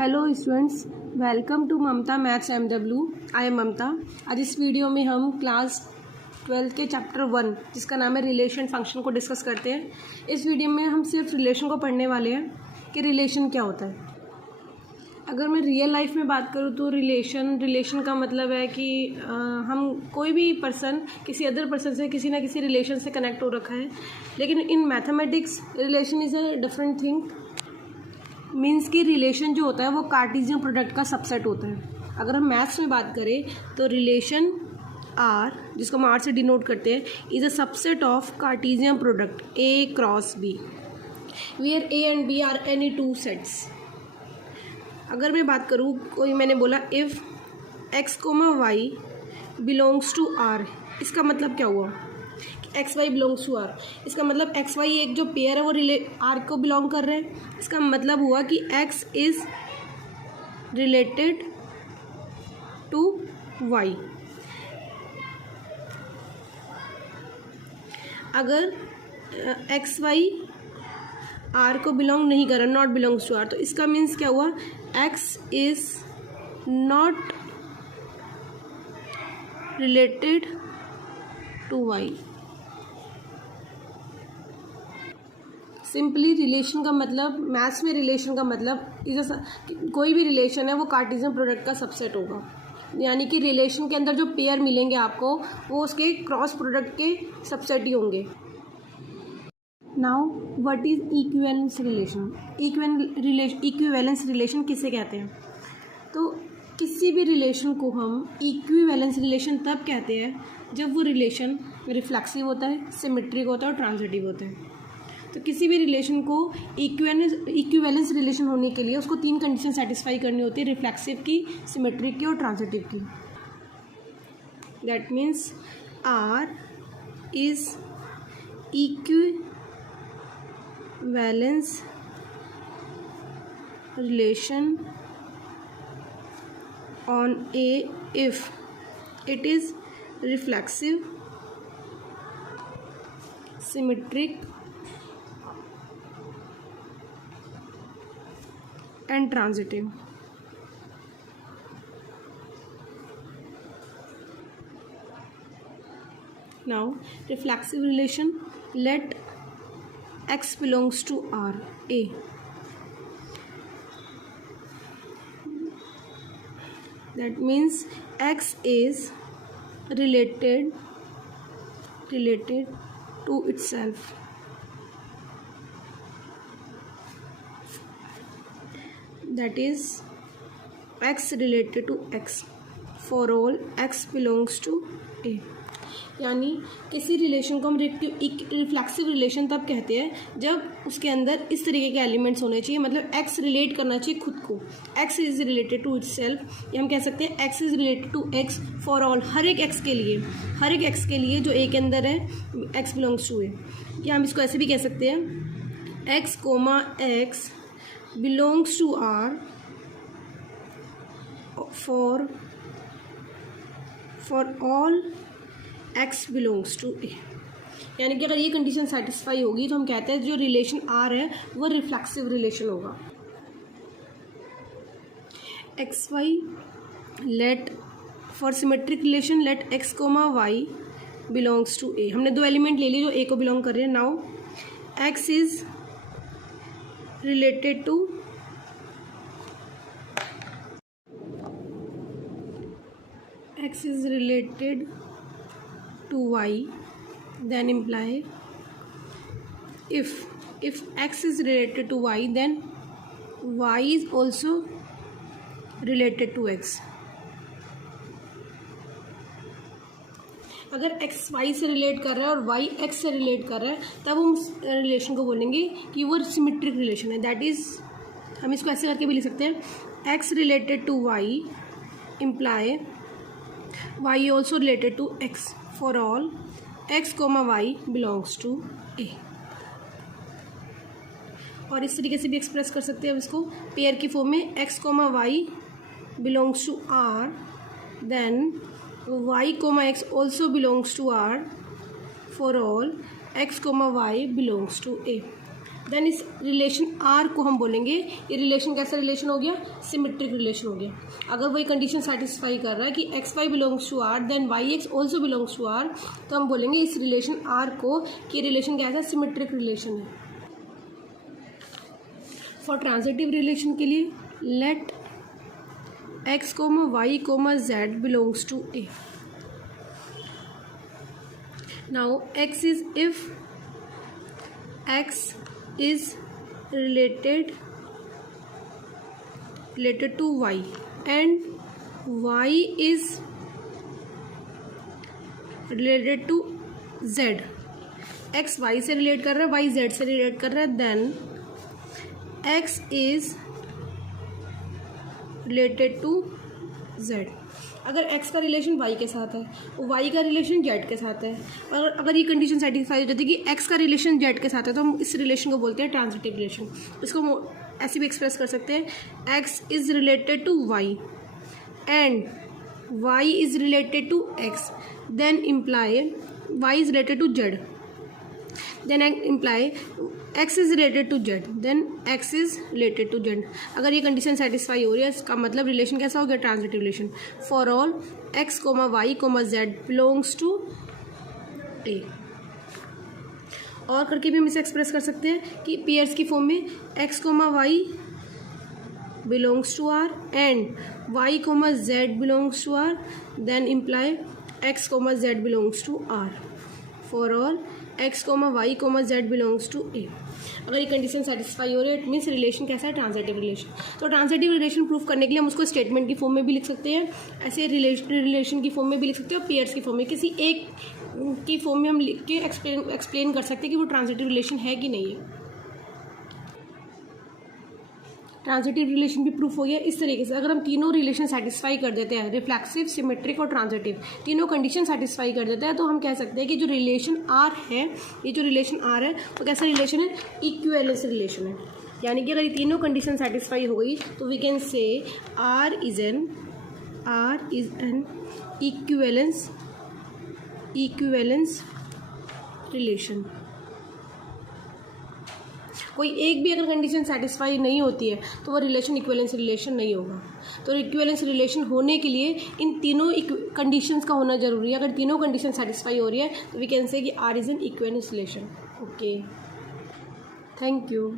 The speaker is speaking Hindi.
Hello students, welcome to Mamta maths MW। I am Mamta. आज इस वीडियो में हम क्लास 12 के चैप्टर 1 जिसका नाम है रिलेशन फंक्शन को डिस्कस करते हैं। इस वीडियो में हम सिर्फ रिलेशन को पढ़ने वाले हैं कि रिलेशन क्या होता है। अगर मैं रियल लाइफ में बात करूँ तो रिलेशन का मतलब है कि हम कोई भी पर्सन किसी अदर पर्सन से किसी ना किसी रिलेशन से कनेक्ट हो रखा है। लेकिन in mathematics relation is a different thing. Means कि रिलेशन जो होता है वो कार्टेशियन प्रोडक्ट का सबसेट होता है। अगर हम मैथ्स में बात करें तो रिलेशन आर, जिसको हम आर से डिनोट करते हैं, is a subset of Cartesian product A cross B where A and B are any two sets. अगर मैं बात करूँ, कोई मैंने बोला if x comma y belongs to R, इसका मतलब क्या हुआ? X y belongs to R, इसका मतलब एक्स वाई एक जो पेयर है वो आर को बिलोंग कर रहे हैं। इसका मतलब हुआ कि x is related to y. अगर एक्स वाई आर को बिलोंग नहीं कर रहा, नॉट बिलोंग्स टू आर, तो इसका मीन्स क्या हुआ? X is not related to y. Simply relation का मतलब, मैथ्स में रिलेशन का मतलब कोई भी रिलेशन है वो कार्टेशियन प्रोडक्ट का सबसेट होगा। यानी कि रिलेशन के अंदर जो पेयर मिलेंगे आपको वो उसके क्रॉस प्रोडक्ट के सबसेट ही होंगे। Now what is equivalence relation? Equivalence relation किसे कहते हैं? तो किसी भी रिलेशन को हम इक्विवेलेंस रिलेशन तब कहते हैं जब वो रिलेशन रिफ्लेक्सिव होता है, सिमेट्रिक होता है और ट्रांजिटिव होता है। तो किसी भी रिलेशन को इक्विवेलेंस रिलेशन होने के लिए उसको 3 कंडीशन सेटिस्फाई करनी होती है, रिफ्लेक्सिव की, सिमेट्रिक की और ट्रांजिटिव की। That means R is equivalence relation on A if it is reflexive, symmetric and transitive. Now reflexive relation, let x belongs to R A. That means x is related to itself. That is x related to x for all x belongs to A. यानी किसी रिलेशन को हम रिफ्लेक्सिव रिलेशन तब कहते हैं जब उसके अंदर इस तरीके के एलिमेंट्स होने चाहिए। मतलब x रिलेट करना चाहिए खुद को, x is related to itself. या हम कह सकते हैं x is related to x for all, हर एक x के लिए, हर एक x के लिए जो A के अंदर है, x बिलोंग्स टू A। या हम इसको ऐसे भी कह सकते हैं x comma x belongs to R for all x belongs to A। यानी कि अगर ये कंडीशन सेटिस्फाई होगी तो हम कहते हैं जो रिलेशन R है वो रिफ्लेक्सिव रिलेशन होगा। X y let for symmetric relation let x comma y belongs to A। हमने 2 एलिमेंट ले लिए जो A को बिलोंग कर रहे हैं। Now x is related to to y, then imply if x is related to y then y is also related to x. अगर x y से रिलेट कर रहा है और y x से रिलेट कर रहा है तब हम उस रिलेशन को बोलेंगे कि वो सिमेट्रिक रिलेशन है। दैट इज, हम इसको ऐसे करके भी लिख सकते हैं x related to y imply y also related to x for all x comma y belongs to A। और इस तरीके से भी एक्सप्रेस कर सकते हैं अब इसको पेयर की फॉर्म में, x comma y belongs to R then y comma x also belongs to R for all x comma y belongs to A। Then इस रिलेशन आर को हम बोलेंगे ये रिलेशन कैसा रिलेशन हो गया, सिमेट्रिक रिलेशन हो गया। अगर वही कंडीशन सेटिस्फाई कर रहा है कि x y belongs to R then y x also belongs to R, तो हम बोलेंगे इस रिलेशन आर को कि रिलेशन कैसा है, सिमेट्रिक रिलेशन है। फॉर ट्रांजिटिव रिलेशन के लिए let x comma y comma z belongs to A. Now x is if x is related to y and y is related to z, x y से रिलेट कर रहा है, y z से रिलेट कर रहा है, then x is related to z। अगर x का रिलेशन y के साथ है, y का रिलेशन z के साथ है, और अगर ये कंडीशन सेटिस्फाई हो जाती है कि x का रिलेशन z के साथ है, तो हम इस रिलेशन को बोलते हैं ट्रांजिटिव रिलेशन। इसको हम ऐसे भी एक्सप्रेस कर सकते हैं, x is related to y and y is related to x, then imply y is related to z, then imply x is related to z, then x is related to z। अगर ये कंडीशन सेटिस्फाई हो रही है, इसका मतलब रिलेशन कैसा हो गया, transitive relation. For all x comma y comma z belongs to A. और करके भी हम इसे एक्सप्रेस कर सकते हैं कि पेयर्स की फॉर्म में x comma y belongs to R and y comma z belongs to R, then imply x comma z belongs to R. For all x comma y comma z belongs to A. अगर ये कंडीशन सेटिस्फाई हो रही है, इट मीन्स रिलेशन कैसा है, ट्रांजिटिव रिलेशन। तो ट्रांजिटिव रिलेशन प्रूफ करने के लिए हम उसको स्टेटमेंट की फॉर्म में भी लिख सकते हैं, ऐसे रिलेशन की फॉर्म में भी लिख सकते हैं, और पेयर्स की फॉर्म में, किसी एक की फॉर्म में हम लिख के एक्सप्लेन कर सकते हैं कि वो ट्रांजिटिव रिलेशन है कि नहीं है। ट्रांजिटिव रिलेशन भी प्रूफ हो गया इस तरीके से। अगर हम तीनों रिलेशन सेटिस्फाई कर देते हैं, रिफ्लेक्सिव, सिमेट्रिक और ट्रांजिटिव, तीनों कंडीशन सेटिस्फाई कर देते हैं, तो हम कह सकते हैं कि जो रिलेशन आर है, ये जो रिलेशन आर है वो कैसा रिलेशन है, इक्विवेलेंस रिलेशन है। यानी कि अगर ये तीनों कंडीशन सेटिस्फाई हो गई तो we can say R is an equivalence relation. कोई एक भी अगर कंडीशन सेटिस्फाई नहीं होती है तो वो रिलेशन इक्विवेलेंस रिलेशन नहीं होगा। तो इक्विवेलेंस रिलेशन होने के लिए इन तीनों कंडीशंस का होना जरूरी है। अगर तीनों कंडीशन सेटिस्फाई हो रही है तो वी कैन से कि R is an equivalence relation. Okay, thank you.